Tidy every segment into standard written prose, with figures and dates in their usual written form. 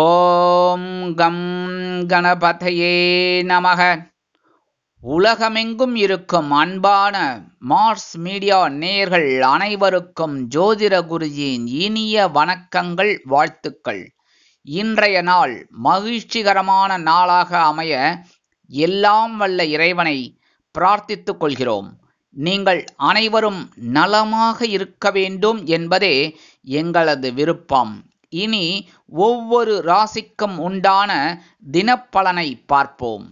ஓம் come கணபதையே நமக. உலகமெங்கும் இருக்கும் அன்பான மார்ஸ் மீடியா நேயர்கள் அனைவருக்கும் ஜோதிட குருஜியின் இனிய வணக்கங்கள், வாழ்த்துக்கள். இன்றைய நாள் மகிழ்ச்சிகரமான நாளாக அமைய எல்லாம் வல்ல இறைவனை பிரார்த்தித்துக் கொள்கிறோம். நீங்கள் அனைவரும் நலமாக இருக்க வேண்டும் என்பதே எங்களது விருப்பம். இனி ஒவ்வொரு ராசிக்கும் உண்டான தினப்பலனை பார்ப்போம்.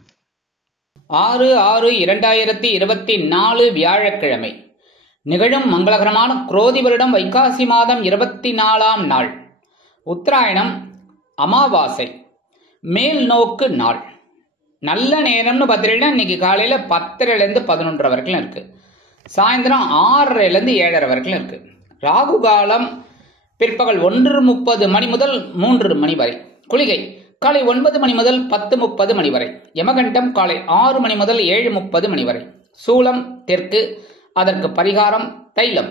6/6/2024 வியாழக்கிழமை நிகழும் மங்களகரமான குரோதி வருடம் வைகாசி மாதம் 24ஆம் நாள், உத்தராயணம், அமாவாசை, மேல் நோக்கு நாள். நல்ல நேரம்னு பார்த்தீங்கன்னா இன்னைக்கு காலையில 10:30 11 வரைக்கும் இருக்கு. சாயந்தரம் 6:30 7:30 வரைக்கும் இருக்கு. ராகு காலம் பிற்பகல் 1:30 மணி முதல் 3 மணி வரை. குளிகை காலை 9 மணி முதல் 10:30 மணி வரை. யமகண்டம் காலை 6 மணி முதல் 7:30 மணி வரை. சூலம் தெற்கு. அதற்கு பரிகாரம் தைலம்.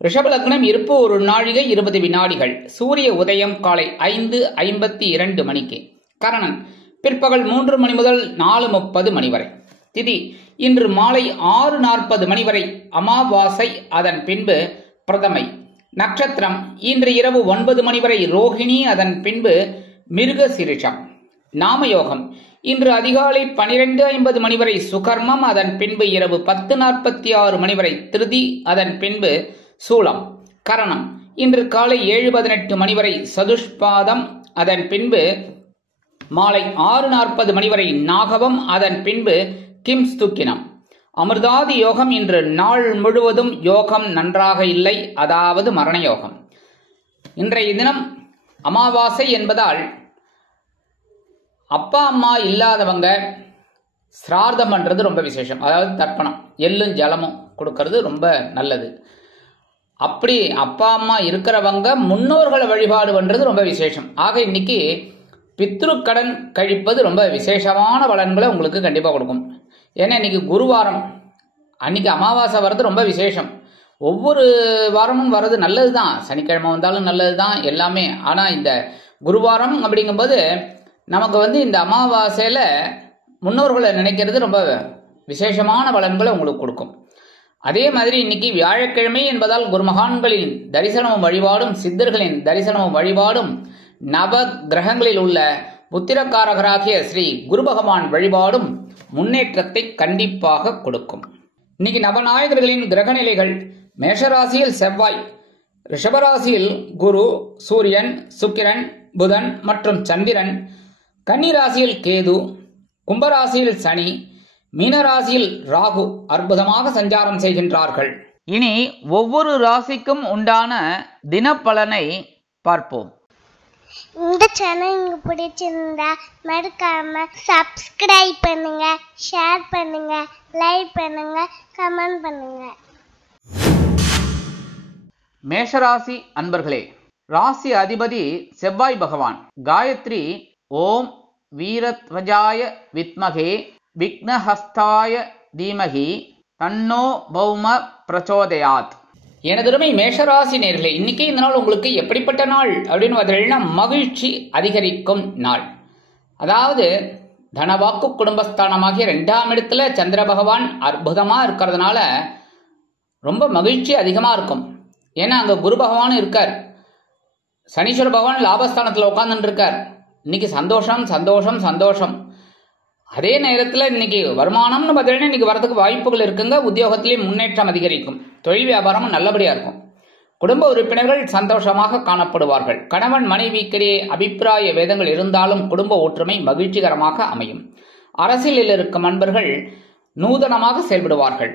ரிஷப லக்னம் இருப்பு 1 நாழிகை 20 வினாடிகள். சூரிய உதயம் காலை 5:52 மணிக்கு. கரணன் பிற்பகல் 3 மணி முதல் 4:30 மணி வரை. திதி இன்று மாலை 6:40 மணி வரை அமாவாசை, அதன் பின்பு பிரதமை. நட்சத்திரம் இன்று இரவு 9 மணி வரை ரோஹிணி, அதன் பின்பு மிருக சிரிஷம். நாமயோகம் இன்று அதிகாலை 12:50 மணி வரை சுகர்மம், அதன் பின்பு இரவு 10:46 மணி வரை திருதி, அதன் பின்பு சூலம். கரணம் இன்று காலை 7:18 மணி வரை சதுஷ்பாதம், அதன் பின்பு மாலை 6:40 மணி வரை நாகவம், அதன் பின்பு கிம்ஸ்துக்கினம். அமிர்தாதி யோகம் இன்று நாள் முழுவதும் யோகம் நன்றாக இல்லை, அதாவது மரண யோகம். இன்றைய தினம் அமாவாசை என்பதால் அப்பா அம்மா இல்லாதவங்க சிரார்த்தம் பண்றது ரொம்ப விசேஷம். அதாவது தர்ப்பணம், எள்ளும் ஜலமும் கொடுக்கறது ரொம்ப நல்லது. அப்படி அப்பா அம்மா இருக்கிறவங்க முன்னோர்களை வழிபாடு பண்றது ரொம்ப விசேஷம். ஆக இன்னைக்கு பித்ருக்கடன் கழிப்பது ரொம்ப விசேஷமான பலன்களை உங்களுக்கு கண்டிப்பாக கொடுக்கும். ஏன்னா இன்னைக்கு குருவாரம், அன்னைக்கு அமாவாசை வர்றது ரொம்ப விசேஷம். ஒவ்வொரு வாரமும் வர்றது நல்லது தான், சனிக்கிழமை வந்தாலும் நல்லது தான் எல்லாமே. ஆனால் இந்த குருவாரம் அப்படிங்கும்போது நமக்கு இந்த அமாவாசையில் முன்னோர்களை நினைக்கிறது ரொம்ப விசேஷமான பலன்களை உங்களுக்கு கொடுக்கும். அதே மாதிரி இன்னைக்கு வியாழக்கிழமை என்பதால் குருமகான்களின் தரிசனமும் வழிபாடும், சித்தர்களின் தரிசனமும் வழிபாடும், நவ கிரகங்களில் உள்ள புத்திரக்காரகராகிய ஸ்ரீ குரு பகவான் வழிபாடும் முன்னேற்றத்தை கண்டிப்பாக கொடுக்கும். இன்னைக்கு நவநாயகர்களின் கிரகநிலைகள்: மேஷராசியில் செவ்வாய், ரிஷபராசியில் குரு, சூரியன், சுக்கிரன், புதன் மற்றும் சந்திரன், கன்னிராசியில் கேது, கும்பராசியில் சனி, மீனராசியில் ராகு அற்புதமாக சஞ்சாரம் செய்கின்றார்கள். இனி ஒவ்வொரு ராசிக்கும் உண்டான தினப்பலனை பார்ப்போம். இந்த சேனல் உங்களுக்கு பிடிச்சிருந்தா மறக்காம சப்ஸ்கிரைப் பண்ணுங்க, ஷேர் பண்ணுங்க, லைக் பண்ணுங்க, கமெண்ட் பண்ணுங்க. மேஷராசி அன்பர்களே, ராசி அதிபதி செவ்வாய் பகவான். காயத்ரி ஓம் வீரத்வஜாய வித்மகே விக்னஹஸ்தாய தீமகி தன்னோ பௌம பிரச்சோதயாத். எனதருமை மேஷராசி நேயர்களே, இன்னைக்கு இந்த நாள் உங்களுக்கு எப்படிப்பட்ட நாள் அப்படின்னு பார்த்தீங்கன்னா மகிழ்ச்சி அதிகரிக்கும் நாள். அதாவது தனவாக்கு குடும்பஸ்தானமாகிய 2ஆம் இடத்துல சந்திர பகவான் அற்புதமா இருக்கிறதுனால ரொம்ப மகிழ்ச்சி அதிகமா இருக்கும். ஏன்னா அங்க குரு பகவானும் இருக்கார், சனீஸ்வர பகவான் லாபஸ்தானத்துல உட்கார்ந்துட்டு இருக்கார். இன்னைக்கு சந்தோஷம் சந்தோஷம் சந்தோஷம். அதே நேரத்தில் இன்னைக்கு வருமானம்னு பார்த்தீங்கன்னா இன்னைக்கு வரதுக்கு வாய்ப்புகள் இருக்குங்க. உத்தியோகத்திலேயே முன்னேற்றம் அதிகரிக்கும். தொழில் வியாபாரமும் நல்லபடியா இருக்கும். குடும்ப உறுப்பினர்கள் சந்தோஷமாக காணப்படுவார்கள். கணவன் மனைவிக்கிடையே அபிப்பிராய வேதங்கள் இருந்தாலும் குடும்ப ஒற்றுமை மகிழ்ச்சிகரமாக அமையும். அரசியலில் இருக்கும் நண்பர்கள் நூதனமாக செயல்படுவார்கள்.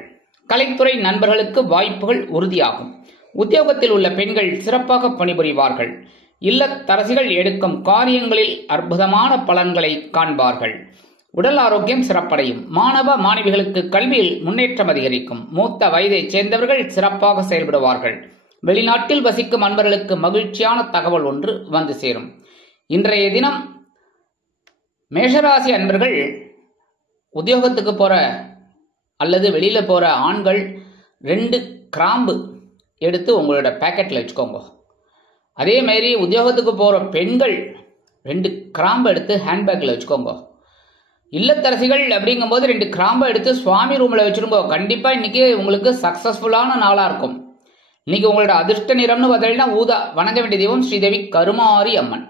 கலைத்துறை நண்பர்களுக்கு வாய்ப்புகள் உறுதியாகும். உத்தியோகத்தில் உள்ள பெண்கள் சிறப்பாக பணிபுரிவார்கள். இல்லத்தரசிகள் எடுக்கும் காரியங்களில் அற்புதமான பலன்களை காண்பார்கள். உடல் ஆரோக்கியம் சிறப்படையும். மாணவ மாணவிகளுக்கு கல்வியில் முன்னேற்றம் அதிகரிக்கும். மூத்த வயதைச் சேர்ந்தவர்கள் சிறப்பாக செயல்படுவார்கள். வெளிநாட்டில் வசிக்கும் அன்பர்களுக்கு மகிழ்ச்சியான தகவல் ஒன்று வந்து சேரும். இன்றைய தினம் மேஷராசி அன்பர்கள் உத்தியோகத்துக்கு போற அல்லது வெளியில போற ஆண்கள் 2 கிராம்பு எடுத்து உங்களோட பேக்கெட்ல வச்சுக்கோங்க. அதே மாதிரி உத்தியோகத்துக்கு போற பெண்கள் 2 கிராம்பு எடுத்து ஹேண்ட்பேக்கில் வச்சுக்கோங்க. இல்லத்தரசிகள் அப்படிங்கும்போது 2 கிராம்பை எடுத்து சுவாமி ரூமில் வச்சுருங்க. கண்டிப்பாக இன்னைக்கு உங்களுக்கு சக்ஸஸ்ஃபுல்லான நாளாக இருக்கும். இன்னைக்கு உங்களோட அதிர்ஷ்ட நிறம்னு பார்த்தீங்கன்னா ஊதா. வணங்க வேண்டிய தெய்வம் ஸ்ரீதேவி கருமாரி அம்மன்.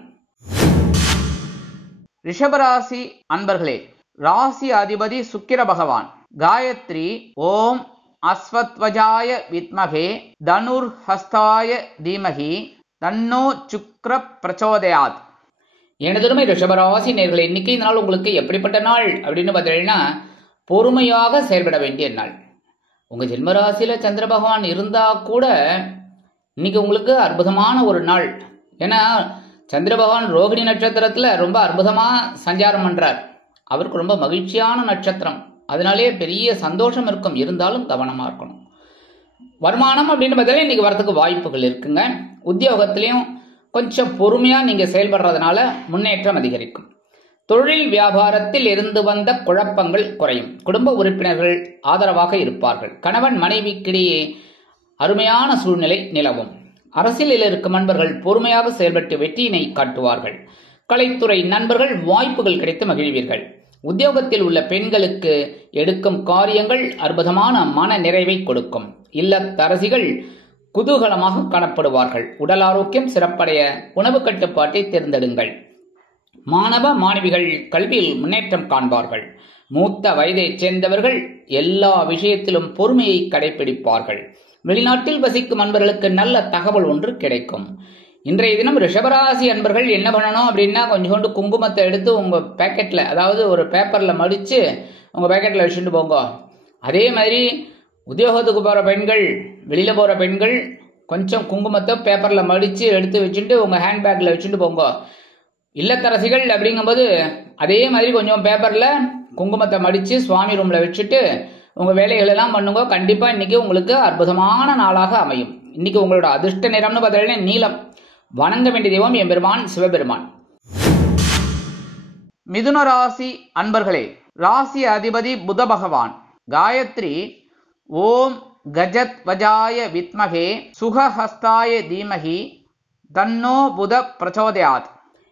ரிஷபராசி அன்பர்களே, ராசி அதிபதி சுக்கிர பகவான். காயத்ரி ஓம் அஸ்வத்வஜாய வித்மகே தனுர் ஹஸ்தாய தீமகி தன்னோ சுக்ர பிரச்சோதயாத். எனதுமே ரிஷபராசி நேயர்களே, இன்னைக்கு இந்த நாள் உங்களுக்கு எப்படிப்பட்ட நாள் அப்படின்னு பார்த்தீங்கன்னா பொறுமையாக செயல்பட வேண்டிய நாள். உங்கள் ஜென்மராசியில் சந்திர பகவான் இருந்தால் கூட இன்னைக்கு உங்களுக்கு அற்புதமான ஒரு நாள். ஏன்னா சந்திர பகவான் ரோகிணி நட்சத்திரத்தில் ரொம்ப அற்புதமாக சஞ்சாரம் பண்ணுறார். அவருக்கு ரொம்ப மகிழ்ச்சியான நட்சத்திரம், அதனாலே பெரிய சந்தோஷம் இருக்கும். இருந்தாலும் கவனமாக இருக்கணும். வருமானம் அப்படின்னு பார்த்தாலே இன்னைக்கு வரத்துக்கு வாய்ப்புகள் இருக்குங்க. உத்தியோகத்திலையும் கொஞ்சம் பொறுமையாக நீங்கள் செயல்படுறதுனால முன்னேற்றம் அதிகரிக்கும். தொழில் வியாபாரத்தில் இருந்து வந்த குழப்பங்கள் குறையும். குடும்ப உறுப்பினர்கள் ஆதரவாக இருப்பார்கள். கணவன் மனைவிக்கிடையே அருமையான சூழ்நிலை நிலவும். அரசியலில் இருக்கும் நண்பர்கள் பொறுமையாக செயல்பட்டு வெற்றியினை காட்டுவார்கள். கலைத்துறை நண்பர்கள் வாய்ப்புகள் கிடைத்து மகிழ்வீர்கள். உத்தியோகத்தில் உள்ள பெண்களுக்கு எடுக்கும் காரியங்கள் அற்புதமான மன நிறைவை கொடுக்கும். இல்லத்தரசிகள் குதூகலமாக காணப்படுவார்கள். உடல் ஆரோக்கியம் சிறப்படைய உணவு கட்டுப்பாட்டை தேர்ந்தெடுங்கள். மாணவ மாணவிகள் கல்வியில் முன்னேற்றம் காண்பார்கள். மூத்த வயதைச் சேர்ந்தவர்கள் எல்லா விஷயத்திலும் பொறுமையை கடைபிடிப்பார்கள். வெளிநாட்டில் வசிக்கும் அன்பர்களுக்கு நல்ல தகவல் ஒன்று கிடைக்கும். இன்றைய தினம் ரிஷபராசி அன்பர்கள் என்ன பண்ணணும் அப்படின்னா, கொஞ்சோண்டு குங்குமத்தை எடுத்து உங்கள் பேக்கெட்டில், அதாவது ஒரு பேப்பரில் மடித்து உங்கள் பேக்கெட்டில் வச்சுட்டு போங்க. அதே மாதிரி உத்தியோகத்துக்கு போகிற பெண்கள், வெளியில் போகிற பெண்கள் கொஞ்சம் குங்குமத்தை பேப்பரில் மடித்து எடுத்து வச்சுட்டு உங்கள் ஹேண்ட்பேக்கில் வச்சுட்டு போங்க. இல்லத்தரசிகள் அப்படிங்கும்போது அதே மாதிரி கொஞ்சம் பேப்பரில் குங்குமத்தை மடித்து சுவாமி ரூமில் வச்சுட்டு உங்கள் வேலைகளெல்லாம் பண்ணுங்க. கண்டிப்பாக இன்றைக்கி உங்களுக்கு அற்புதமான நாளாக அமையும். இன்றைக்கி உங்களோட அதிர்ஷ்ட நிறம்னு பார்த்தீங்கன்னா நீலம். வணங்க வேண்டிய தெய்வம் எம்பெருமான் சிவபெருமான். மிதுன ராசி அன்பர்களே, ராசி அதிபதி புத பகவான். காயத்ரி ஓம் கஜத் வஜாய வித்மகே சுகஹஸ்தாய தீமகி தன்னோ புத பிரச்சோதயாத்.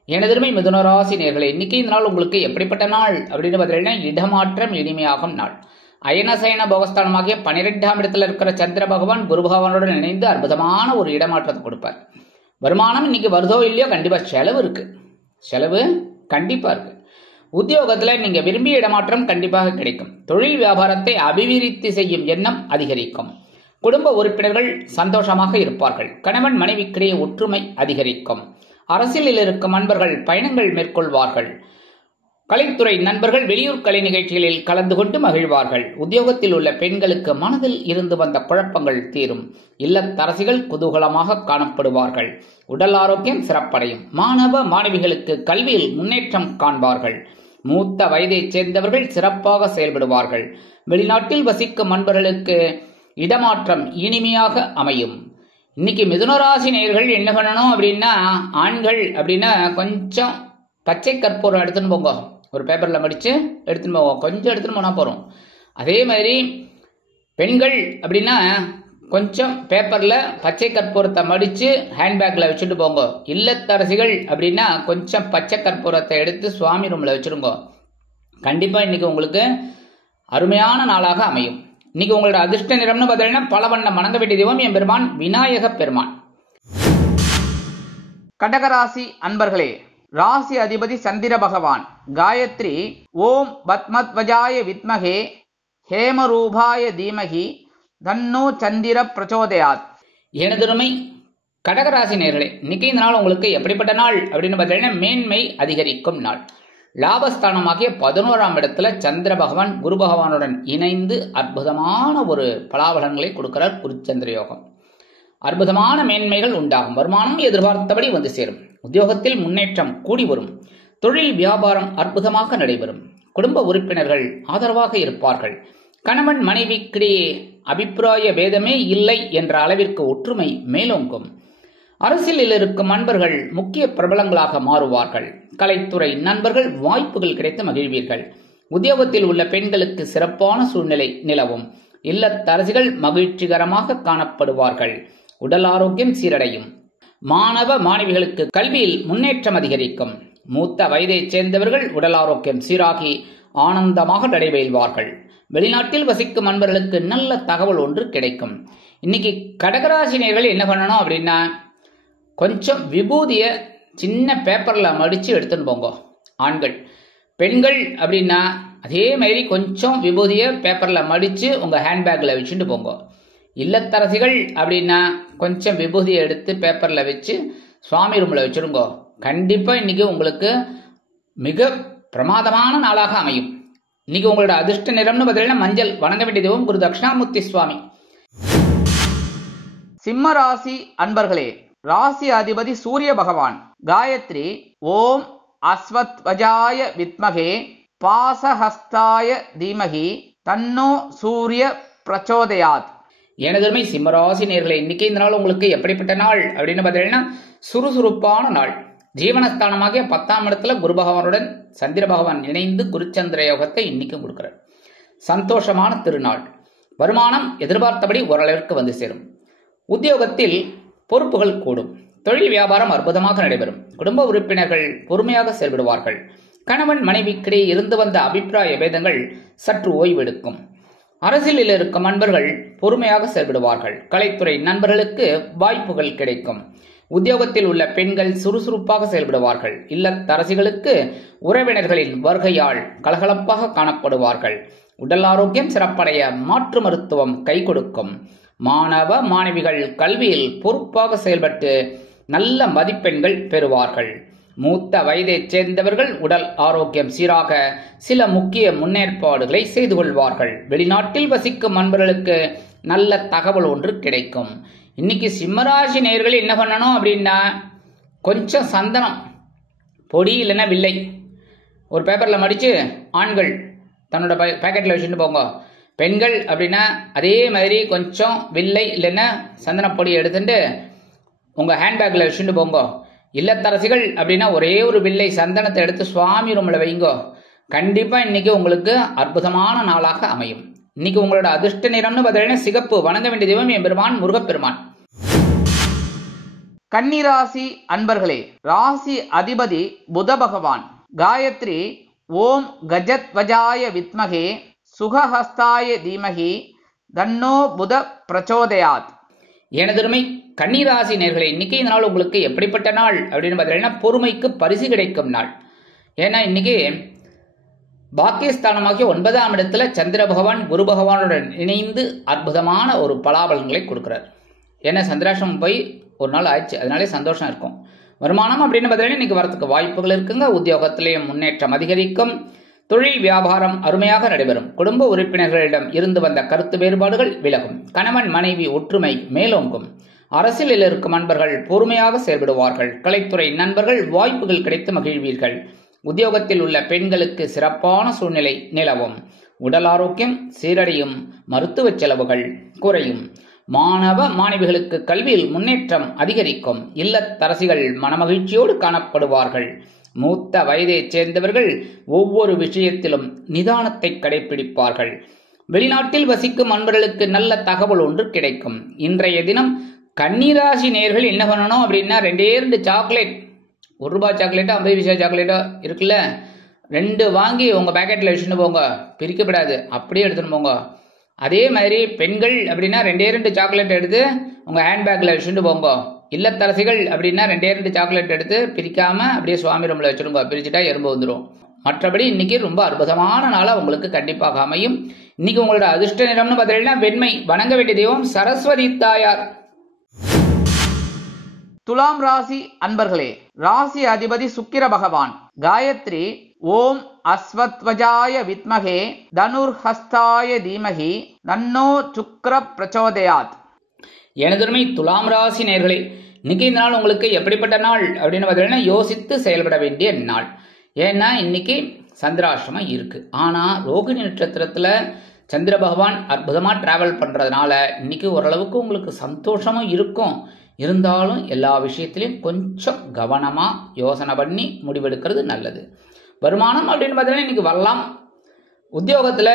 எனதருமை மிதுன ராசி நேயர்களே, இன்னைக்கு இந்த நாள் உங்களுக்கு எப்படிப்பட்ட நாள் அப்படின்னு பார்த்தீங்கன்னா இடமாற்றம் இனிமையாகும் நாள். அயனசயன போகஸ்தானமாகிய 12ஆம் இடத்துல இருக்கிற சந்திர பகவான் குரு பகவானுடன் இணைந்து அற்புதமான ஒரு இடமாற்றத்தை கொடுப்பார். வருமானம் இன்னைக்கு வருதோ இல்லையோ கண்டிப்பாக செலவு இருக்கு. செலவு கண்டிப்பாக இருக்கு. உத்தியோகத்தில் நீங்கள் விரும்பிய இடமாற்றம் கண்டிப்பாக கிடைக்கும். தொழில் வியாபாரத்தை அபிவிருத்தி செய்யும் எண்ணம் அதிகரிக்கும். குடும்ப உறுப்பினர்கள் சந்தோஷமாக இருப்பார்கள். கணவன் மனைவிக்கிடையே ஒற்றுமை அதிகரிக்கும். அரசியலில் இருக்கும் நண்பர்கள் பயணங்கள் மேற்கொள்வார்கள். கலைத்துறை நண்பர்கள் வெளியூர் கலை நிகழ்ச்சிகளில் கலந்து கொண்டு மகிழ்வார்கள். உத்தியோகத்தில் உள்ள பெண்களுக்கு மனதில் இருந்து வந்த குழப்பங்கள் தீரும். இல்லத்தரசிகள் குதூகலமாக காணப்படுவார்கள். உடல் ஆரோக்கியம் சிறப்படையும். மாணவ மாணவிகளுக்கு கல்வியில் முன்னேற்றம் காண்பார்கள். மூத்த வயதைச் சேர்ந்தவர்கள் சிறப்பாக செயல்படுவார்கள். வெளிநாட்டில் வசிக்கும் நண்பர்களுக்கு இடமாற்றம் இனிமையாக அமையும். இன்னைக்கு மிதுனராசி நேயர்கள் என்ன பண்ணணும் அப்படின்னா, ஆண்கள் அப்படின்னா கொஞ்சம் பச்சை கற்பூரம் எடுத்துன்னு போங்க. ஒரு பேப்பரில் மடித்து எடுத்துன்னு போங்க. கொஞ்சம் எடுத்துன்னு போனால் போகிறோம். அதே மாதிரி பெண்கள் அப்படின்னா கொஞ்சம் பேப்பரில் பச்சை கற்பூரத்தை மடித்து ஹேண்ட்பேக்கில் வச்சுட்டு போங்க. இல்லத்தரசிகள் அப்படின்னா கொஞ்சம் பச்சை கற்பூரத்தை எடுத்து சுவாமி ரூமில் வச்சுருங்க. கண்டிப்பாக இன்றைக்கி உங்களுக்கு அருமையான நாளாக அமையும். இன்னைக்கு உங்களோட அதிர்ஷ்ட நிறம்னு பார்த்தீங்கன்னா பல வண்ண வணங்க வேண்டிய தெய்வம் எம்பெருமான் விநாயக பெருமான். கடகராசி அன்பர்களே, ராசி அதிபதி சந்திர பகவான். காயத்ரி ஓம் பத்மத்வஜாய வித்மகே ஹேமரூபாய தீமகி தன்னோ சந்திர பிரச்சோதயாத். எனதுமை கடகராசி நேயர்களே, இன்னைக்கு இந்த நாள் உங்களுக்கு எப்படிப்பட்ட நாள் அப்படின்னு பார்த்தீங்கன்னா மேன்மை அதிகரிக்கும் நாள். லாபஸ்தானமாகிய 11ஆம் இடத்துல சந்திர பகவான் குரு பகவானுடன் இணைந்து அற்புதமான ஒரு பலாபலன்களை கொடுக்கிறார். குருச்சந்திர யோகம். அற்புதமான மேன்மைகள் உண்டாகும். வருமானம் எதிர்பார்த்தபடி வந்து சேரும். உத்தியோகத்தில் முன்னேற்றம் கூடி வரும். தொழில் வியாபாரம் அற்புதமாக நடைபெறும். குடும்ப உறுப்பினர்கள் ஆதரவாக இருப்பார்கள். கணவன் மனைவிக்கிடையே அபிப்பிராய பேதமே இல்லை என்ற அளவிற்கு ஒற்றுமை மேலோங்கும். அரசியலில் இருக்கும் நண்பர்கள் முக்கிய பிரபலங்களாக மாறுவார்கள். கலைத்துறை நண்பர்கள் வாய்ப்புகள் கிடைத்து மகிழ்வீர்கள். உத்தியோகத்தில் உள்ள பெண்களுக்கு சிறப்பான சூழ்நிலை நிலவும். இல்லத்தரசிகள் மகிழ்ச்சிகரமாக காணப்படுவார்கள். உடல் ஆரோக்கியம் சீரடையும். மாணவ மாணவிகளுக்கு கல்வியில் முன்னேற்றம் அதிகரிக்கும். மூத்த வயதைச் சேர்ந்தவர்கள் உடல் ஆரோக்கியம் சீராகி ஆனந்தமாக நடைபெறுவார்கள். வெளிநாட்டில் வசிக்கும் அன்பர்களுக்கு நல்ல தகவல் ஒன்று கிடைக்கும். இன்னைக்கு கடகராசினியர்கள் என்ன பண்ணணும் அப்படின்னா, கொஞ்சம் விபூதிய சின்ன பேப்பர்ல மடிச்சு எடுத்துன்னு போங்க. ஆண்கள். பெண்கள் அப்படின்னா அதே மாதிரி கொஞ்சம் விபூதிய பேப்பர்ல மடிச்சு உங்க ஹேண்ட்பேக்ல வச்சுட்டு போங்க. இல்லத்தரசிகள் அப்படின்னா கொஞ்சம் விபூதியை எடுத்து பேப்பர்ல வச்சு சுவாமி ரூம்ல வச்சிருங்க. கண்டிப்பா இன்னைக்கு உங்களுக்கு மிக பிரமாதமான நாளாக அமையும். இன்னைக்கு உங்களோட அதிர்ஷ்ட நிறம்னு பார்த்தீங்கன்னா மஞ்சள். வணங்க வேண்டிய தெய்வம் குரு தட்சிணாமூர்த்தி சுவாமி. சிம்ம ராசி அன்பர்களே, ராசி அதிபதி சூரிய பகவான். காயத்ரி ஓம் அஸ்வத்வஜாய வித்மகே பாசஹஸ்தாய தீமகி தன்னோ சூரிய பிரச்சோதயாத். எனதுமை சிம்மராசி நேயர்களே, இன்னைக்கு இந்த நாள் உங்களுக்கு எப்படிப்பட்ட நாள் அப்படின்னு பார்த்தீங்கன்னா சுறுசுறுப்பான நாள். ஜீவனஸ்தானமாகிய 10ஆம் இடத்துல குரு பகவானுடன் சந்திர பகவான் இணைந்து குருச்சந்திர யோகத்தை இன்னைக்கும் கொடுக்கிறார். சந்தோஷமான திருநாள். வருமானம் எதிர்பார்த்தபடி ஓரளவிற்கு வந்து சேரும். உத்தியோகத்தில் பொறுப்புகள் கூடும். தொழில் வியாபாரம் அற்புதமாக நடைபெறும். குடும்ப உறுப்பினர்கள் பொறுமையாக செயல்படுவார்கள். கணவன் மனைவிக்கிடையே இருந்து வந்த அபிப்பிராய பேதங்கள் சற்று ஓய்வெடுக்கும். அரசியலில் இருக்கும் நண்பர்கள் பொறுமையாக செயல்படுவார்கள். கலைத்துறை நண்பர்களுக்கு வாய்ப்புகள் கிடைக்கும். உத்தியோகத்தில் உள்ள பெண்கள் சுறுசுறுப்பாக செயல்படுவார்கள். இல்லத்தரசிகளுக்கு உறவினர்களின் வருகையால் கலகலப்பாக காணப்படுவார்கள். உடல் ஆரோக்கியம் சிறப்படைய மாற்று மருத்துவம் கை கொடுக்கும். மாணவ மாணவிகள் கல்வியில் பொறுப்பாக செயல்பட்டு நல்ல மதிப்பெண்கள் பெறுவார்கள். மூத்த வயதைச் சேர்ந்தவர்கள் உடல் ஆரோக்கியம் சீராக சில முக்கிய முன்னேற்பாடுகளை செய்து கொள்வார்கள். வெளிநாட்டில் வசிக்கும் நண்பர்களுக்கு நல்ல தகவல் ஒன்று கிடைக்கும். இன்னைக்கு சிம்மராசி நேயர்கள் என்ன பண்ணணும் அப்படின்னா, கொஞ்சம் சந்தனம் பொடி இல்லைன்னா வில்லை ஒரு பேப்பரில் மடித்து ஆண்கள் தன்னோட பேக்கெட்டில் வச்சுட்டு போங்க. பெண்கள் அப்படின்னா அதே மாதிரி கொஞ்சம் வில்லை இல்லைன்னா சந்தனப்பொடி எடுத்துட்டு உங்கள் ஹேண்ட்பேக்கில் வச்சுட்டு போங்க. இல்லத்தரசிகள் அப்படின்னா ஒரே ஒரு வில்லை சந்தனத்தை எடுத்து சுவாமி ரூமில் வைங்கோ. கண்டிப்பாக இன்னைக்கு உங்களுக்கு அற்புதமான நாளாக அமையும். இன்னைக்கு உங்களோட அதிர்ஷ்ட நிறம்னு பார்த்தீங்கன்னா சிகப்பு. வணங்க வேண்டிய தெய்வம் எம்பெருமான் முருகப்பெருமான். கன்னிராசி அன்பர்களே, ராசி அதிபதி புத பகவான். காயத்ரி ஓம் கஜத்வஜாய வித்மகே சுகஹஸ்தாய தீமகி தன்னோ புத பிரச்சோதயாத். எனதருமை கன்னிராசி நேயர்களே, இன்னைக்கு இந்த நாள் உங்களுக்கு எப்படிப்பட்ட நாள் அப்படின்னு பார்த்தீங்கன்னா பொறுமைக்கு பரிசு கிடைக்கும் நாள். ஏன்னா இன்னைக்கு பாக்கியஸ்தானமாகிய 9ஆம் இடத்துல சந்திர பகவான் குரு பகவானுடன் இணைந்து அற்புதமான ஒரு பலாபலன்களை கொடுக்கிறார். ஏன்னா சந்திராஷ்டிரமம் போய் ஒரு நாள் ஆயிடுச்சு, அதனாலே சந்தோஷம் இருக்கும். வருமானம் அப்படின்னு பார்த்தீங்கன்னா இன்னைக்கு வரத்துக்கு வாய்ப்புகள் இருக்குங்க. உத்தியோகத்திலேயும் முன்னேற்றம் அதிகரிக்கும். தொழில் வியாபாரம் அருமையாக நடைபெறும். குடும்ப உறுப்பினர்களிடம் இருந்து வந்த கருத்து வேறுபாடுகள் விலகும். கணவன் மனைவி ஒற்றுமை மேலோங்கும். அரசியலில் இருக்கும் நண்பர்கள் பொறுமையாக செயல்படுவார்கள். கலைத்துறை நண்பர்கள் வாய்ப்புகள் கிடைத்து மகிழ்வீர்கள். உத்தியோகத்தில் உள்ள பெண்களுக்கு சிறப்பான சூழ்நிலை நிலவும். உடல் ஆரோக்கியம் சீரடையும். மருத்துவ செலவுகள் குறையும். மாணவ மாணவிகளுக்கு கல்வியில் முன்னேற்றம் அதிகரிக்கும். இல்லத்தரசிகள் மனமகிழ்ச்சியோடு காணப்படுவார்கள். மூத்த வயதைச் சேர்ந்தவர்கள் ஒவ்வொரு விஷயத்திலும் நிதானத்தை கடைபிடிப்பார்கள். வெளிநாட்டில் வசிக்கும் நண்பர்களுக்கு நல்ல தகவல் ஒன்று கிடைக்கும். இன்றைய தினம் கன்னிராசி நேயர்கள் என்ன பண்ணணும் அப்படின்னா, 2 சாக்லேட், ₹1 சாக்லேட்டோ 50 பைசா சாக்லேட்டோ இருக்குல்ல, 2 வாங்கி உங்கள் பேக்கெட்டில் வச்சுட்டு போங்க. பிரிக்கப்படாது, அப்படியே எடுத்துன்னு போங்க. அதே மாதிரி பெண்கள் அப்படின்னா 2 சாக்லேட் எடுத்து உங்கள் ஹேண்ட்பேக்கில் வச்சுட்டு போங்க. இல்லத்தரசிகள் அப்படின்னா 2 சாக்லேட் எடுத்து பிரிக்காம அப்படியே சுவாமி ரூமில் வச்சுடுங்க. பிரிச்சுட்டா எறும்பு வந்துடும். மற்றபடி இன்னைக்கு ரொம்ப அற்புதமான நாளாக உங்களுக்கு கண்டிப்பாக அமையும். இன்னைக்கு உங்களோட அதிர்ஷ்ட நிறம்னு பார்த்தீங்கன்னா வெண்மை. வணங்க வேண்டிய தெய்வம் சரஸ்வதி தாயார். துலாம் ராசி அன்பர்களே, ராசி அதிபதி சுக்கிர பகவான். காயத்ரி ஓம் அஸ்வத்வஜாய வித்மகே தனுர்ஹஸ்தாய தீமகி தன்னோ சுக்கிர பிரச்சோதயாத். எனதுமை துலாம் ராசி நேயர்களே, இன்னைக்கு இந்த நாள் உங்களுக்கு எப்படிப்பட்ட நாள் அப்படின்னு பார்த்தீங்கன்னா யோசித்து செயல்பட வேண்டிய நாள். ஏன்னா இன்னைக்கு சந்திராஷ்டிரமம் இருக்கு. ஆனால் ரோகிணி நட்சத்திரத்தில் சந்திர பகவான் அற்புதமாக டிராவல் பண்ணுறதுனால இன்னைக்கு ஓரளவுக்கு உங்களுக்கு சந்தோஷமும் இருக்கும். இருந்தாலும் எல்லா விஷயத்திலையும் கொஞ்சம் கவனமாக யோசனை பண்ணி முடிவெடுக்கிறது நல்லது. வருமானம் அப்படின்னு பார்த்தீங்கன்னா இன்னைக்கு வரலாம். உத்தியோகத்தில்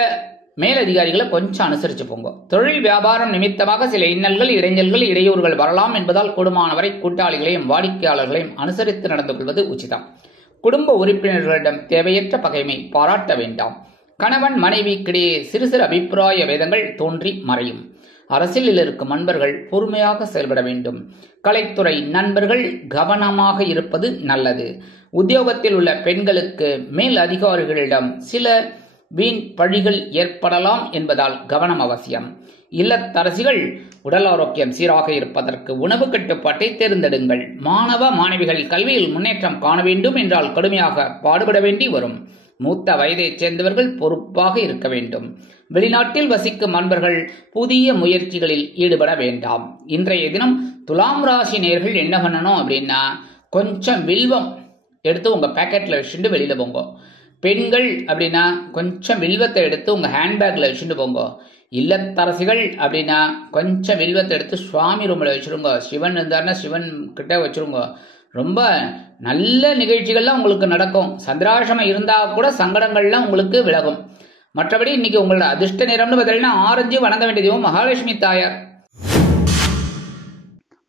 மேலதிகாரிகளை கொஞ்சம் அனுசரித்து போங்க. தொழில் வியாபாரம் நிமித்தமாக சில இன்னல்கள் இடைஞ்சல்கள் இடையூறுகள் வரலாம் என்பதால் கூடுமானவரை கூட்டாளிகளையும் வாடிக்கையாளர்களையும் அனுசரித்து நடந்து கொள்வது உச்சிதம். குடும்ப உறுப்பினர்களிடம் தேவையற்ற பகைமை பாராட்ட வேண்டாம். கணவன் மனைவிக்கிடையே சிறு சிறு அபிப்பிராய வேதங்கள் தோன்றி மறையும். அரசியலில் இருக்கும் நண்பர்கள் பொறுமையாக செயல்பட வேண்டும். கலைத்துறை நண்பர்கள் கவனமாக இருப்பது நல்லது. உத்தியோகத்தில் உள்ள பெண்களுக்கு மேல் அதிகாரிகளிடம் சில வீண் பழிகள் ஏற்படலாம் என்பதால் கவனம் அவசியம். இல்லத்தரசிகள் உடல் ஆரோக்கியம் சீராக இருப்பதற்கு உணவு கட்டுப்பாட்டை தேர்ந்தெடுங்கள். மாணவ மாணவிகள் கல்வியில் முன்னேற்றம் காண வேண்டும் என்றால் கடுமையாக பாடுபட வேண்டி வரும். மூத்த வயதைச் சேர்ந்தவர்கள் பொறுப்பாக இருக்க வேண்டும். வெளிநாட்டில் வசிக்கும் நண்பர்கள் புதிய முயற்சிகளில் ஈடுபட வேண்டாம். இன்றைய தினம் துலாம் ராசி நேயர்கள் என்ன பண்ணணும் அப்படின்னா, கொஞ்சம் வில்வம் எடுத்து உங்க பேக்கெட்ல வச்சுட்டு வெளியில போங்க. பெண்கள் அப்படின்னா கொஞ்சம் வில்வத்தை எடுத்து உங்க ஹேண்ட்பேக்ல வச்சுட்டு போங்க. இல்லத்தரசிகள் அப்படின்னா கொஞ்சம் வில்வத்தை எடுத்து சுவாமி ரூம்ல வச்சிருங்க. சிவன் இருந்தாருன்னா சிவன் கிட்ட வச்சிருங்க. ரொம்ப நல்ல நிகழ்ச்சிகள்லாம் உங்களுக்கு நடக்கும். சந்திராசிரமம் இருந்தா கூட சங்கடங்கள்லாம் உங்களுக்கு விலகும். மற்றபடி இன்னைக்கு உங்களோட அதிர்ஷ்ட நிறம்னு பார்த்தீங்கன்னா ஆரஞ்சு. வணங்க வேண்டியது மகாலட்சுமி தாயார்.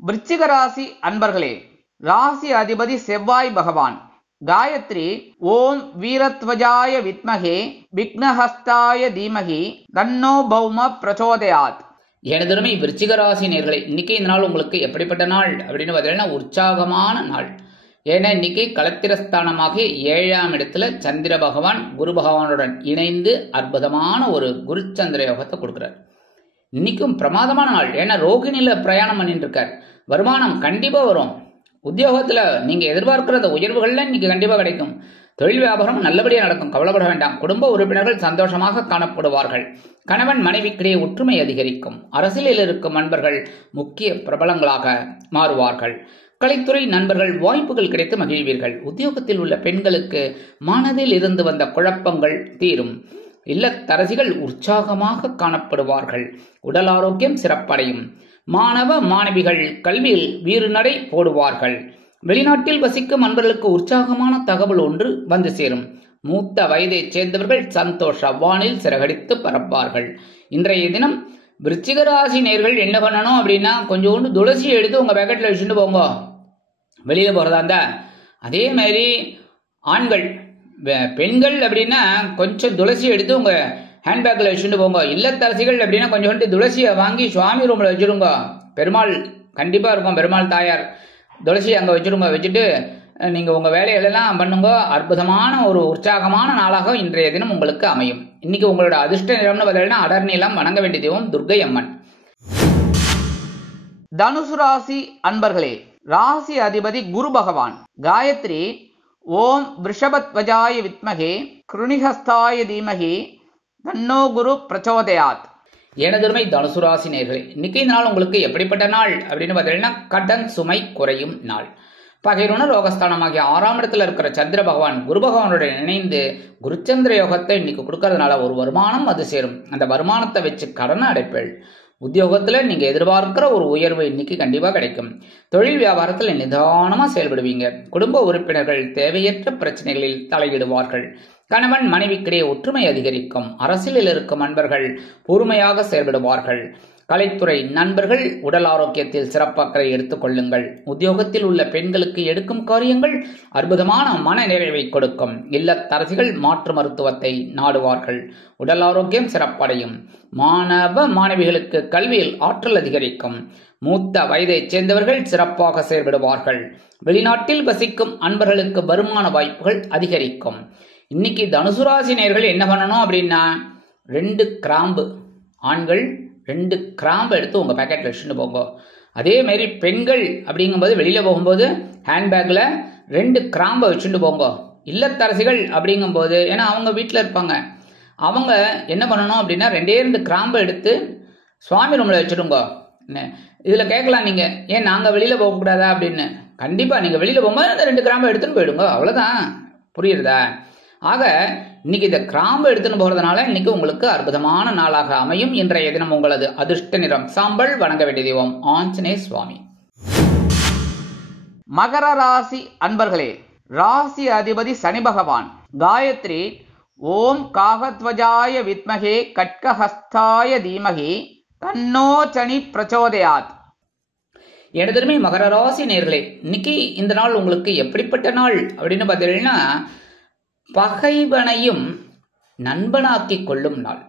விருச்சிக ராசி அன்பர்களே, ராசி அதிபதி செவ்வாய் பகவான். காயத்ரி ஓம் வீரத்வஜாய வித்மகே விக்னஹஸ்தாய தீமகி தன்னோ பௌம பிரச்சோதயாத். எனதுமே விருச்சிக ராசி நேயர்களே, இன்னைக்கு இந்த நாள் உங்களுக்கு எப்படிப்பட்ட நாள் அப்படின்னு பார்த்தீங்கன்னா உற்சாகமான நாள். ஏன்னா இன்னைக்கு களத்திரஸ்தானமாக 7ஆம் இடத்துல சந்திர பகவான் குரு பகவானுடன் இணைந்து அற்புதமான ஒரு குரு சந்திர யோகத்தை கொடுக்குறார். இன்னைக்கும் பிரமாதமான நாள். ஏன்னா ரோகிணியில பிரயாணம் பண்ணிட்டு இருக்கார். வருமானம் கண்டிப்பா வரும். உத்தியோகத்துல நீங்க எதிர்பார்க்கிற உயர்வுகள்ல இன்னைக்கு கண்டிப்பா கிடைக்கும். தொழில் வியாபாரம் நல்லபடியாக நடக்கும். கவலைப்பட வேண்டாம். குடும்ப உறுப்பினர்கள் சந்தோஷமாக காணப்படுவார்கள். கணவன் மனைவிக்கிடையே ஒற்றுமை அதிகரிக்கும். அரசியலில் இருக்கும் நண்பர்கள் முக்கிய பிரபலங்களாக மாறுவார்கள். கலைத்துறை நண்பர்கள் வாய்ப்புகள் கிடைத்து மகிழ்வீர்கள். உத்தியோகத்தில் உள்ள பெண்களுக்கு மனதில் இருந்து வந்த குழப்பங்கள் தீரும். இல்லத்தரசிகள் உற்சாகமாக காணப்படுவார்கள். உடல் ஆரோக்கியம் சிறப்படையும். மாணவ மாணவிகள் கல்வியில் வீறுநடை போடுவார்கள். வெளிநாட்டில் வசிக்கும் நண்பர்களுக்கு உற்சாகமான தகவல் ஒன்று வந்து சேரும். மூத்த வயதைச் சேர்ந்தவர்கள் சந்தோஷ வானில் சிறகடித்து பறப்பார்கள். இன்றைய தினம் விருச்சிக ராசி நேயர்கள் என்ன பண்ணணும் அப்படின்னா, கொஞ்சோண்டு துளசி எடுத்து உங்க பேக்கெட்ல வச்சுட்டு போங்க. வெளியில போறதா இருந்தா அதே மாதிரி ஆண்கள் பெண்கள் அப்படின்னா கொஞ்சம் துளசி எடுத்து உங்க ஹேண்ட்பேக்ல வச்சுட்டு போங்க. இல்லத்தரசிகள் அப்படின்னா கொஞ்சோண்டு துளசியை வாங்கி சுவாமி ரூம்ல வச்சிருங்க. பெருமாள் கண்டிப்பா இருக்கும். பெருமாள் தாயார் துளசி அங்க வச்சிருங்க. வச்சுட்டு நீங்க உங்க வேலைகளெல்லாம் பண்ணுங்க. அற்புதமான ஒரு உற்சாகமான நாளாக இன்றைய தினம் உங்களுக்கு அமையும். இன்னைக்கு உங்களோட அதிர்ஷ்ட நிறம்னு பார்த்தீங்கன்னா அடர் நீளம். வணங்க வேண்டிய தெய்வம் துர்க்கை அம்மன். தனுசு ராசி அன்பர்களே, ராசி அதிபதி குரு பகவான். காயத்ரி ஓம் விருஷபத்வஜாய வித்மகே கிருணிஹஸ்தாய தீமகி தன்னோ குரு பிரச்சோதயாத். எனதுமை தனுசு ராசி நேயர்களே, இன்னைக்கு இந்த நாள் உங்களுக்கு எப்படிப்பட்ட நாள் அப்படின்னு பார்த்தீங்கன்னா கடன் சுமை குறையும் நாள். பகைருண ரோகஸ்தானமாகிய 6ஆம் இடத்துல இருக்கிற சந்திர பகவான் குரு பகவானுடன் இணைந்து குருச்சந்திர யோகத்தை இன்னைக்கு கொடுக்கறதுனால ஒரு வருமானம் அது சேரும். அந்த வருமானத்தை வச்சு கடனை அடைப்பேள். உத்தியோகத்துல நீங்க எதிர்பார்க்கிற ஒரு உயர்வு இன்னைக்கு கண்டிப்பா கிடைக்கும். தொழில் வியாபாரத்துல நிதானமா செயல்படுவீங்க. குடும்ப உறுப்பினர்கள் தேவையற்ற பிரச்சனைகளில் தலையிடுவார்கள். கணவன் மனைவிக்கிடையே ஒற்றுமை அதிகரிக்கும். அரசியலில் இருக்கும் நண்பர்கள் பொறுமையாக செயல்படுவார்கள். கலைத்துறை நண்பர்கள் உடல் ஆரோக்கியத்தில் சிறப்பாக எடுத்துக் கொள்ளுங்கள். உத்தியோகத்தில் உள்ள பெண்களுக்கு எடுக்கும் காரியங்கள் அற்புதமான மன நிறைவை கொடுக்கும். இல்லத்தரசிகள் மாற்று மருத்துவத்தை நாடுவார்கள். உடல் ஆரோக்கியம் சிறப்படையும். மாணவ மாணவிகளுக்கு கல்வியில் ஆற்றல் அதிகரிக்கும். மூத்த வயதைச் சேர்ந்தவர்கள் சிறப்பாக செயல்படுவார்கள். வெளிநாட்டில் வசிக்கும் அன்பர்களுக்கு வருமான வாய்ப்புகள் அதிகரிக்கும். இன்னைக்கு தனுசு ராசி நேயர்கள் என்ன பண்ணணும் அப்படின்னா, 2 கிராம்பு ஆண்கள் 2 கிராம்பு எடுத்து உங்க பேக்கெட்ல வச்சுட்டு போங்க. அதே மாதிரி பெண்கள் அப்படிங்கும்போது வெளியில போகும்போது ஹேண்ட்பேக்ல 2 கிராம்பை வச்சுட்டு போங்க. இல்லத்தரசிகள் அப்படிங்கும்போது ஏன்னா அவங்க வீட்டில் இருப்பாங்க, அவங்க என்ன பண்ணணும் அப்படின்னா 2 கிராம்பை எடுத்து சுவாமி ரூம்ல வச்சுடுங்க. இதுல கேட்கலாம் நீங்க, ஏன் நாங்க வெளியில போகக்கூடாதா அப்படின்னு. கண்டிப்பா நீங்க வெளியில போகும்போது அந்த 2 கிராம்பை எடுத்துன்னு போயிடுங்க. அவ்வளவுதான். புரியுறதா? ஆக இன்னைக்கு இந்த கிராம்பு எடுத்துன்னு போறதுனால இன்னைக்கு உங்களுக்கு அற்புதமான நாளாக அமையும். இன்றைய தினம் உங்களது அதிர்ஷ்ட நிறம் சாம்பல். வணங்க வேண்டிய தெய்வம் ஆஞ்சநேய சுவாமி. மகர ராசி அன்பர்களே, ராசி அதிபதி சனி பகவான். காயத்ரி ஓம் காகத்வஜாய வித்மகே கட்கஹஸ்தாய தீமகி தன்னோ சனி பிரச்சோதயாத். எனதருமை மகர ராசி நேயர்களே, இன்னைக்கு இந்த நாள் உங்களுக்கு எப்படிப்பட்ட நாள் அப்படின்னு பார்த்தீங்கன்னா, பகைவனையும் நண்பனாக்கி கொள்ளும் நாள்.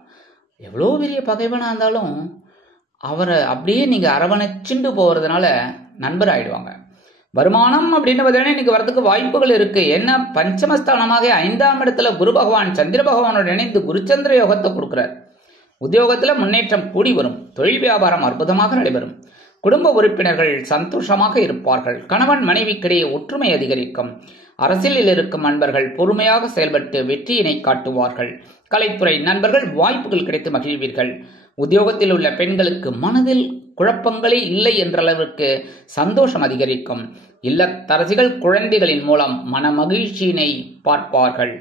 எவ்வளோ பெரிய பகைவனாக இருந்தாலும் அவரை அப்படியே நீங்கள் அரவணைச்சுண்டு போகிறதுனால நண்பர் ஆயிடுவாங்க. வருமானம் அப்படின்னு பார்த்தீங்கன்னா இன்னைக்கு வரதுக்கு வாய்ப்புகள் இருக்கு. ஏன்னா பஞ்சமஸ்தானமாக 5ஆம் இடத்துல குரு பகவான் சந்திர பகவானோட இணைந்து குருச்சந்திர யோகத்தை கொடுக்கிறார். உத்தியோகத்துல முன்னேற்றம் கூடி வரும். தொழில் வியாபாரம் அற்புதமாக நடைபெறும். குடும்ப உறுப்பினர்கள் சந்தோஷமாக இருப்பார்கள். கணவன் மனைவிக்கிடையே ஒற்றுமை அதிகரிக்கும். அரசியலில் இருக்கும் நண்பர்கள் பொறுமையாக செயல்பட்டு வெற்றியினை காட்டுவார்கள். கலைத்துறை நண்பர்கள் வாய்ப்புகள் கிடைத்து மகிழ்வீர்கள். உத்தியோகத்தில் உள்ள பெண்களுக்கு மனதில் குழப்பங்களே இல்லை என்ற அளவிற்கு சந்தோஷம் அதிகரிக்கும். இல்லத்தரசிகள் குழந்தைகளின் மூலம் மன மகிழ்ச்சியினை பார்ப்பார்கள்.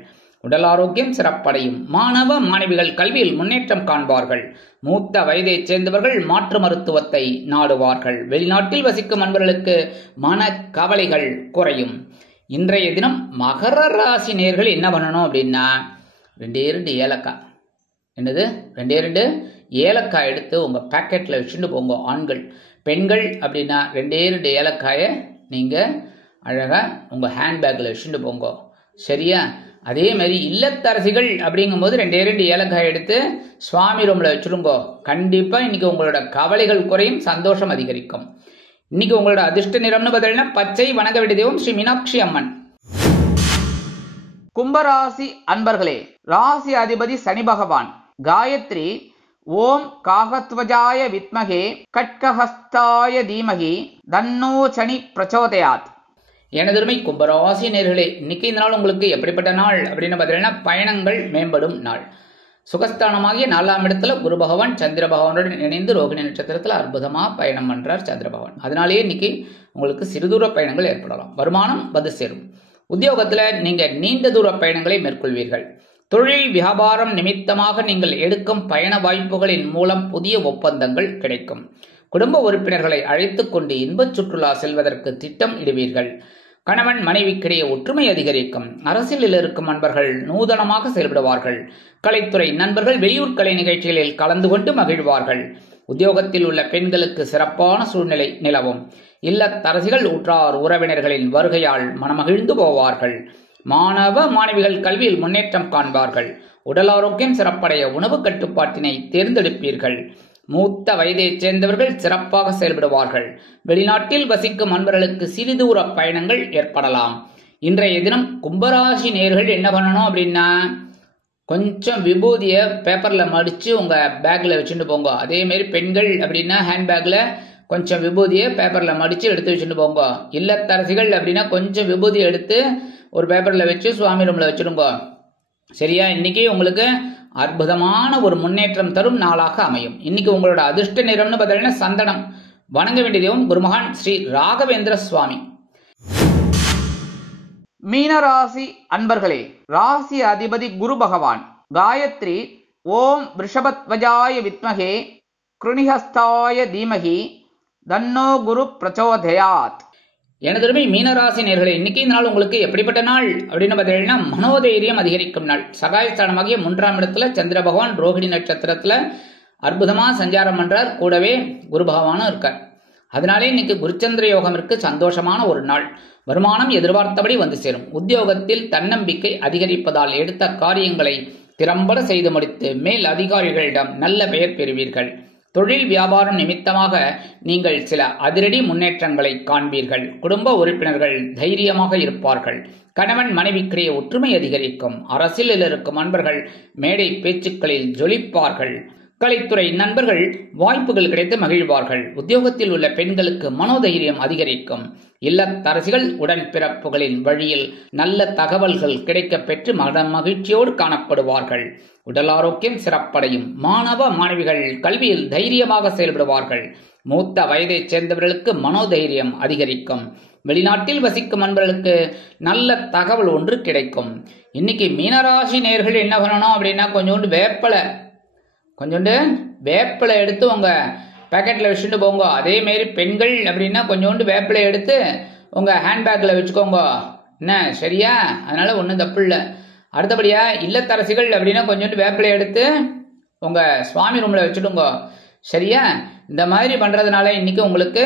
உடல் ஆரோக்கியம் சிறப்படையும். மாணவ மாணவிகள் கல்வியில் முன்னேற்றம் காண்பார்கள். மூத்த வயதைச் சேர்ந்தவர்கள் மாற்று மருத்துவத்தை நாடுவார்கள். வெளிநாட்டில் வசிக்கும் நண்பர்களுக்கு மன கவலைகள் குறையும். இன்றைய தினம் மகர ராசி நேயர்கள் என்ன பண்ணணும் அப்படின்னா, 2 ஏலக்காய், என்னது 2 ஏலக்காய் எடுத்து உங்கள் பேக்கெட்டில் வச்சுட்டு போங்க. ஆண்கள். பெண்கள் அப்படின்னா 2 ஏலக்காயை நீங்கள் அழகாக உங்கள் ஹேண்ட்பேக்கில் வச்சுட்டு போங்க. சரியா? அதே மாதிரி இல்லத்தரசிகள் அப்படிங்கும்போது 2 ஏலக்காய் எடுத்து சுவாமி ரூமில் வச்சுருங்கோ. கண்டிப்பாக இன்னைக்கு உங்களோட கவலைகள் குறையும், சந்தோஷம் அதிகரிக்கும். இன்னைக்கு உங்களோட அதிர்ஷ்ட நிறம்னு பார்த்தீங்கன்னா பச்சை. வணங்க வேண்டிய தெய்வம் ஸ்ரீ மீனாட்சி அம்மன். கும்பராசி அன்பர்களே, ராசி அதிபதி சனி பகவான். காயத்ரி ஓம் காகத்வஜாய வித்மகே கட்கஹஸ்தாய தீமகி தன்னோ சனி பிரச்சோதயாத். எனதருமை கும்பராசி நேயர்களே, இன்னைக்கு இந்த நாள் உங்களுக்கு எப்படிப்பட்ட நாள் அப்படின்னு பார்த்தீங்கன்னா, பயணங்கள் மேம்படும் நாள். சுகஸ்தானமாகிய 4ஆம் இடத்துல குரு பகவான் சந்திர பகவானுடன் இணைந்து ரோகிணி நட்சத்திரத்தில் அற்புதமாக பயணம் பண்றார் சந்திர பகவான். அதனாலேயே இன்னைக்கு உங்களுக்கு சிறுதூர பயணங்கள் ஏற்படலாம். வருமானம் வந்து சேரும். உத்தியோகத்துல நீங்க நீண்ட தூர பயணங்களை மேற்கொள்வீர்கள். தொழில் வியாபாரம் நிமித்தமாக நீங்கள் எடுக்கும் பயண வாய்ப்புகளின் மூலம் புதிய ஒப்பந்தங்கள் கிடைக்கும். குடும்ப உறுப்பினர்களை அழைத்துக் கொண்டு இன்பச் சுற்றுலா செல்வதற்கு திட்டம் இடுவீர்கள். கணவன் மனைவிக்கிடையே ஒற்றுமை அதிகரிக்கும். அரசியலில் இருக்கும் நண்பர்கள் நூதனமாக செயல்படுவார்கள். கலைத்துறை நண்பர்கள் வெளியூர் கலை நிகழ்ச்சிகளில் கலந்து கொண்டு மகிழ்வார்கள். உத்தியோகத்தில் உள்ள பெண்களுக்கு சிறப்பான சூழ்நிலை நிலவும். இல்லத்தரசிகள் உற்றார் உறவினர்களின் வருகையால் மனமகிழ்ந்து போவார்கள். மாணவ மாணவிகள் கல்வியில் முன்னேற்றம் காண்பார்கள். உடல் ஆரோக்கியம் சிறப்படைய உணவு கட்டுப்பாட்டினை தேர்ந்தெடுப்பீர்கள். மூத்த வயதைச் சேர்ந்தவர்கள் சிறப்பாக செயல்படுவார்கள். வெளிநாட்டில் வசிக்கும் நண்பர்களுக்கு சிறிதூர பயணங்கள் ஏற்படலாம். இன்றைய தினம் கும்பராசி நேயர்கள் என்ன பண்ணணும் அப்படின்னா, கொஞ்சம் விபூதியை பேப்பரில் மடித்து உங்கள் பேக்கில் வச்சுட்டு போங்க. அதேமாரி பெண்கள் அப்படின்னா ஹேண்ட்பேக்கில் கொஞ்சம் விபூதியை பேப்பரில் மடித்து எடுத்து வச்சுட்டு போங்க. இல்லத்தரசிகள் அப்படின்னா கொஞ்சம் விபூதியை எடுத்து ஒரு பேப்பரில் வச்சு சுவாமி ரூமில் வச்சுடுங்க. சரியா? இன்னைக்கு உங்களுக்கு அற்புதமான ஒரு முன்னேற்றம் தரும் நாளாக அமையும். இன்னைக்கு உங்களோட அதிர்ஷ்ட நிறம்னு பார்த்தீங்கன்னா சந்தனம். வணங்க வேண்டிய தெய்வம் குருமகான் ஸ்ரீ ராகவேந்திர சுவாமி. மீனராசி அன்பர்களே, ராசி அதிபதி குரு பகவான். காயத்ரி ஓம் ரிஷபத்வஜாய வித்மகே கிருணிஹஸ்தாய தீமகி தன்னோ குரு பிரச்சோதயாத். எனதருமை மீனராசி நேயர்களே, இன்னைக்கு இந்த நாள் உங்களுக்கு எப்படிப்பட்ட நாள் அப்படின்னு பார்த்தீங்கன்னா, மனோதைரியம் அதிகரிக்கும் நாள். சகாயஸ்தானமாகிய 3ஆம் இடத்துல சந்திர பகவான் ரோகிணி நட்சத்திரத்துல அற்புதமா சஞ்சாரம் பண்றார். கூடவே குரு பகவானும் இருக்கார். அதனாலே இன்னைக்கு குருச்சந்திர யோகம் இருக்கு. சந்தோஷமான ஒரு நாள். வருமானம் எதிர்பார்த்தபடி வந்து சேரும். உத்தியோகத்தில் தன்னம்பிக்கை அதிகரிப்பதால் எடுத்த காரியங்களை திறம்பட செய்து முடித்து மேல் அதிகாரிகளிடம் நல்ல பெயர் பெறுவீர்கள். தொழில் வியாபாரம் நிமித்தமாக நீங்கள் சில அதிரடி முன்னேற்றங்களை காண்பீர்கள். குடும்ப உறுப்பினர்கள் தைரியமாக இருப்பார்கள். கணவன் மனைவிக்கிடையே ஒற்றுமை அதிகரிக்கும். அரசியலில் இருக்கும் நண்பர்கள் மேடை பேச்சுக்களில் ஜொலிப்பார்கள். கலைத்துறை நண்பர்கள் வாய்ப்புகள் கிடைத்து மகிழ்வார்கள். உத்தியோகத்தில் உள்ள பெண்களுக்கு மனோதைரியம் அதிகரிக்கும். இல்லத்தரசிகள் உடன்பிறப்புகளின் வழியில் நல்ல தகவல்கள் கிடைக்கப் பெற்று மகிழ்ச்சியோடு காணப்படுவார்கள். உடல் ஆரோக்கியம் சிறப்படையும். மாணவ மாணவிகள் கல்வியில் தைரியமாக செயல்படுவார்கள். மூத்த வயதைச் சேர்ந்தவர்களுக்கு மனோதைரியம் அதிகரிக்கும். வெளிநாட்டில் வசிக்கும் நண்பர்களுக்கு நல்ல தகவல் ஒன்று கிடைக்கும். இன்னைக்கு மீனராசி நேயர்கள் என்ன பண்ணணும் அப்படின்னா, கொஞ்சோண்டு வேப்பிலை எடுத்து உங்கள் பேக்கெட்டில் வச்சுட்டு போங்க. அதேமாரி பெண்கள் அப்படின்னா கொஞ்சோண்டு வேப்பிலை எடுத்து உங்கள் ஹேண்ட்பேக்கில் வச்சுக்கோங்க. என்ன, சரியா? அதனால் ஒன்றும் தப்பு இல்லை. அடுத்தபடியாக இல்லத்தரசிகள் அப்படின்னா கொஞ்சோண்டு வேப்பிலை எடுத்து உங்கள் சுவாமி ரூமில் வச்சுடுங்க. சரியா? இந்த மாதிரி பண்றதுனால இன்னைக்கு உங்களுக்கு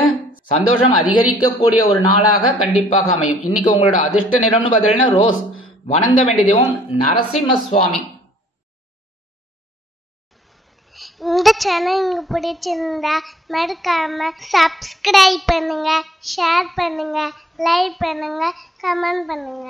சந்தோஷம் அதிகரிக்கக்கூடிய ஒரு நாளாக கண்டிப்பாக அமையும். இன்னைக்கு உங்களோட அதிர்ஷ்ட நிறம்னு பார்த்தீங்கன்னா ரோஸ். வணங்க வேண்டிய தெய்வம் நரசிம்ம சுவாமி. இந்த சேனல் உங்களுக்கு பிடிச்சிருந்தா மறக்காம சப்ஸ்கிரைப் பண்ணுங்க, ஷேர் பண்ணுங்க, லைக் பண்ணுங்க, கமெண்ட் பண்ணுங்க.